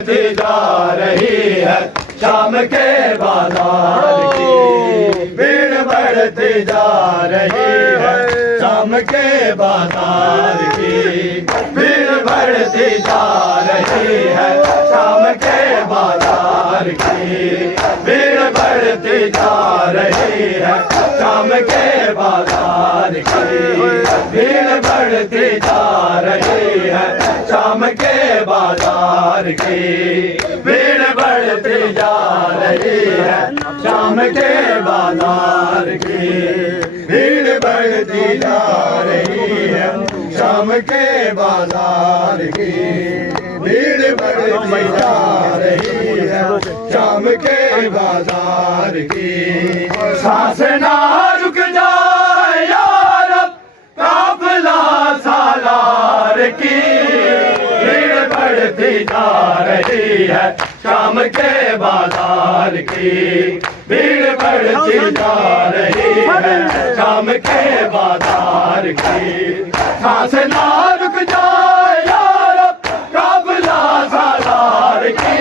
बढ़ती जा रही है शाम के बाजार की, भीड़ बढ़ती जा रही है शाम के बाजार की, भीड़ बढ़ती जा रही है शाम के बाजार की, भीड़ बढ़ती जा रही है शाम के बाजार की, भीड़ बढ़ती जा रही है शाम के बाजार की, भीड़ बढ़ती जा रही है शाम के बाजार की, भीड़ बढ़ती जा रही है शाम के बाजार की, भीड़ बढ़ती जा रही है शाम के बाजार की। सांस ना रुक जाए यार काफिला सालार की, भीड़ बढ़ती जा रही है शाम के बाजार की, भीड़ बढ़ती जा रही है शाम के बाजार की। सांस ना रुक जाए यार काफिला सालार की,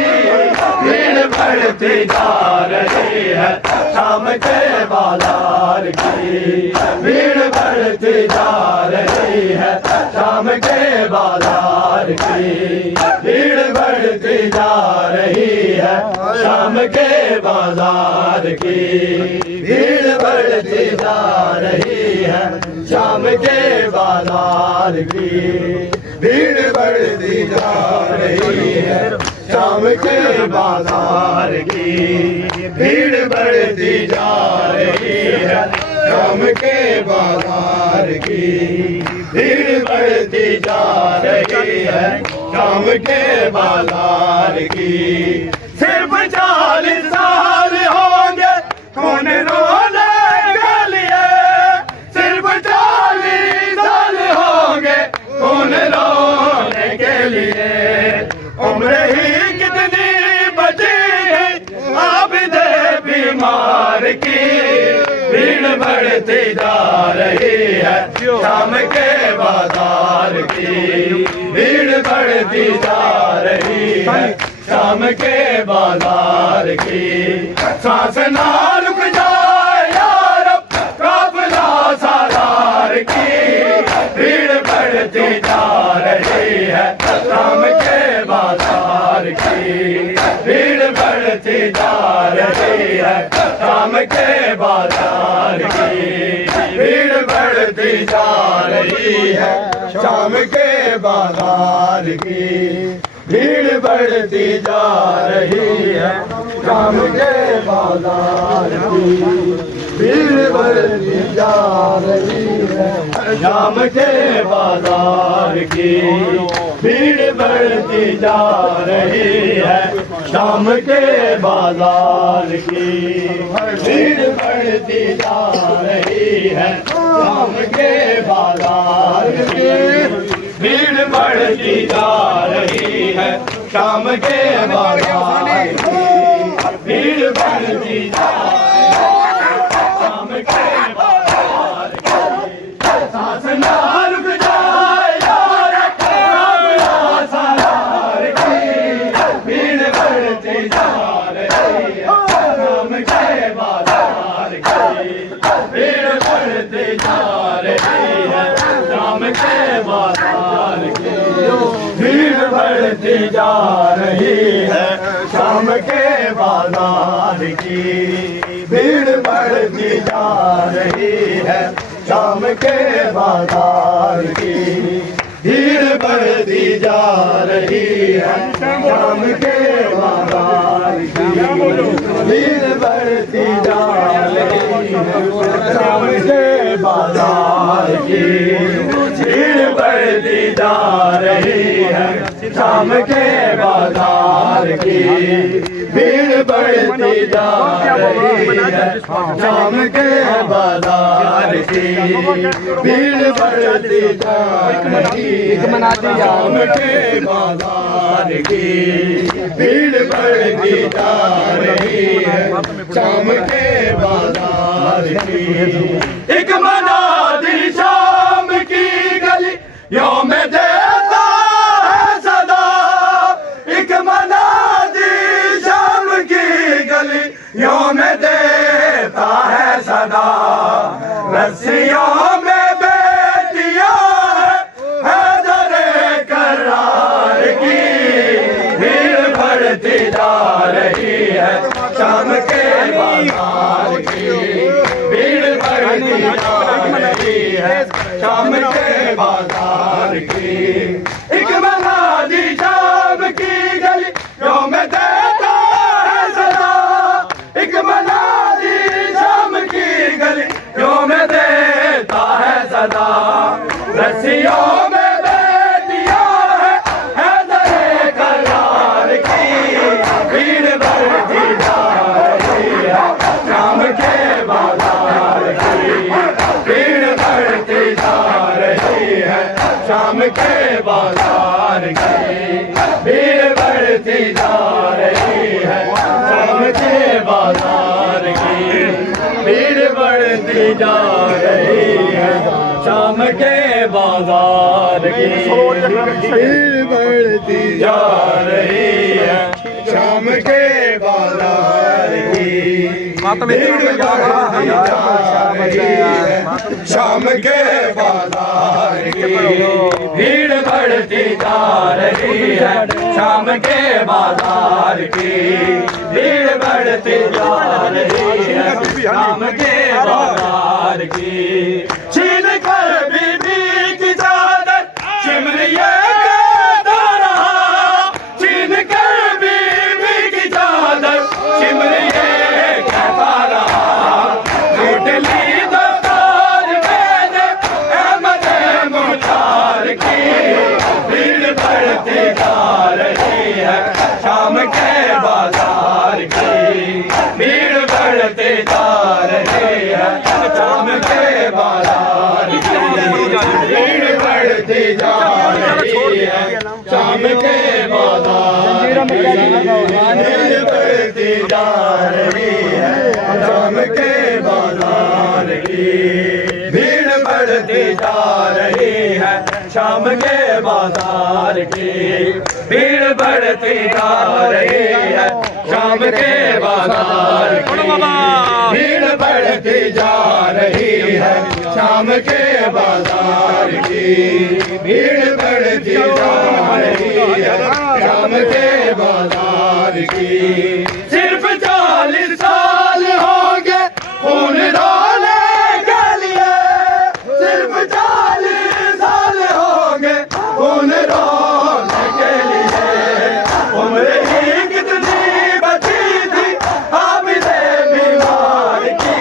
भीड़ बढ़ती जा रही है शाम के बाजार की, भीड़ बढ़ती जा रही है शाम के बाजार की, भीड़ बढ़ती जा रही है शाम के बाजार की, भीड़ बढ़ती जा रही है शाम के बाजार की, भीड़ बढ़ती जा रही है शाम के बाजार की, भीड़ बढ़ती जा रही है शाम के बाजार की, भीड़ बढ़ती जा रही है शाम के बाजार की। सिर्फ 40 साल होंगे कौन रोने के लिए, सिर्फ 40 साल होंगे कौन रोने के लिए, उम्र ही कितनी बची आबिदे बीमार की, भीड़ बढ़ती जा रही है शाम के बाजार की, भीड़ बढ़ती जा रही है शाम के बाजार की। सांस ना रुक जाए यार काफिला सालार की, भीड़ बढ़ती जा रही है शाम के बाजार की, भीड़ बढ़ती जा रही है शाम के बाजार की, भीड़ बढ़ती जा रही है शाम के बाजार की, भीड़ बढ़ती जा रही है शाम के बाजार की, भीड़ बढ़ती जा रही है शाम के बाजार की, भीड़ बढ़ती जा रही है शाम के बाजार की, भीड़ बढ़ती जा रही है शाम के बाजार की, भीड़ बढ़ती जा रही है शाम के बाजार की, भीड़ बढ़ती जा शाम के बाजार की। सांस ना रुक जाए यार काफिला सालार की, भीड़ बढ़ती जा रही है शाम के बाजार की, भीड़ बढ़ती जा रही है शाम के बाजार की, भीड़ बढ़ती जा रही है शाम के बाजार की, भीड़ बढ़ती जा रही है शाम के बाजार की, भीड़ बढ़ती जा रही है शाम के बाजार की, भीड़ बढ़ती जा रही है शाम के बाजार की, भीड़ बढ़ती जा रही है शाम के बाजार की, भीड़ बढ़ती जा रही है शाम के बाजार की, भीड़ बढ़ती जा रही है शाम के बाजार की, भीड़ बढ़ती जा रही है शाम के बाजार की। एक मना दी शाम की गली यों में देता है सदा, एक मना रस्सियों में बेटियां हैदर करार की भीड़ बढ़ती जा रही है शाम के बाजार की भीड़ बढ़ती जा रही है शाम के बाजार की एक मनादी शाम की गलियों में देता है सदा एक मनादी शाम की गलियों में देता है सदा रस्सियों में बेटियां हैदर करार की भीड़ बढ़ती जा रही है शाम के बाजार की भीड़ बढ़ती जा रही है शाम के बाजार की भीड़ बढ़ती जा रही है शाम के बाजार की भीड़ बढ़ती जा रही है शाम के बाजार की भीड़ बढ़ती जा रही है शाम के बाजार की भीड़ बढ़ती जा रही है शाम के बाजार की भीड़ बढ़ती जा रही है शाम के बाजार की भीड़ बढ़ती जा रही है शाम के बाजार की छीन कर बीबी की चादर चिमनिए कहता रहा छीन कर बीबी की चादर चिमनिए कहता रहा लूट ली दफ्तर मैंने अहमद मुख्तार की भीड़ बढ़ती जा रही है शाम के बाजार की भीड़ बढ़ती जा रही है शाम के बाजार की भीड़ बढ़ती जा रही है शाम के बाजार की भीड़ बढ़ती जा रही है शाम के बाजार की भीड़ बढ़ती जा रही है शाम के बाजार की भीड़ बढ़ती जा रही है शाम के बाजार की भीड़ बढ़ती जा रही है शाम के बाजार की भीड़ बढ़ती जा रही है शाम के बाजार की सिर्फ 40 साल हो गए खून रोने के लिए सिर्फ 40 साल हो गए खून रोने के लिए उम्र ही कितनी बची थी हामिदे बीमार की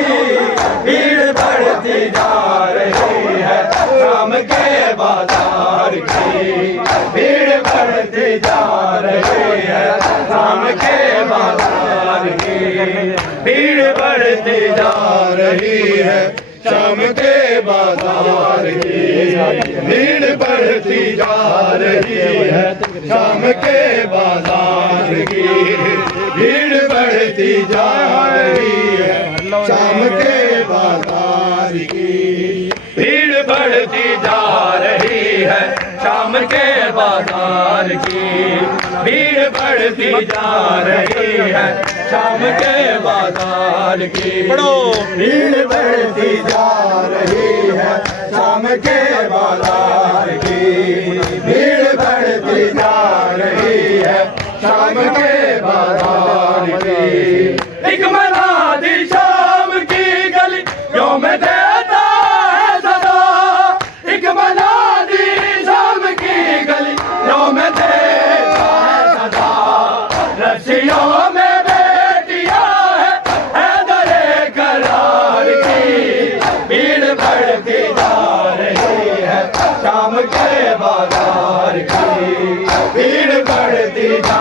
भीड़ बढ़ती जा रही है शाम के बाजार की भीड़ बढ़ती जा रही है शाम के बाजार की भीड़ बढ़ती जा रही है शाम के बाजार की भीड़ बढ़ती जा रही है शाम के बाजार की भीड़ बढ़ती जा रही है शाम के बाजार की भीड़ बढ़ती जा रही है शाम के बाजार की भीड़ बढ़ती जा रही है शाम के बाजार की भीड़ बढ़ती जा रही है शाम के बाजार की भीड़ बढ़ती जा रही है शाम के बाजार की एक मनादी शाम की गलियों में देता है सदा एक मनादी शाम की गलियों में देता है सदा रस्सियों में बेटियां हैदर करार की भीड़ बढ़ती जा रही है शाम के बाजार की भीड़ बढ़ती जा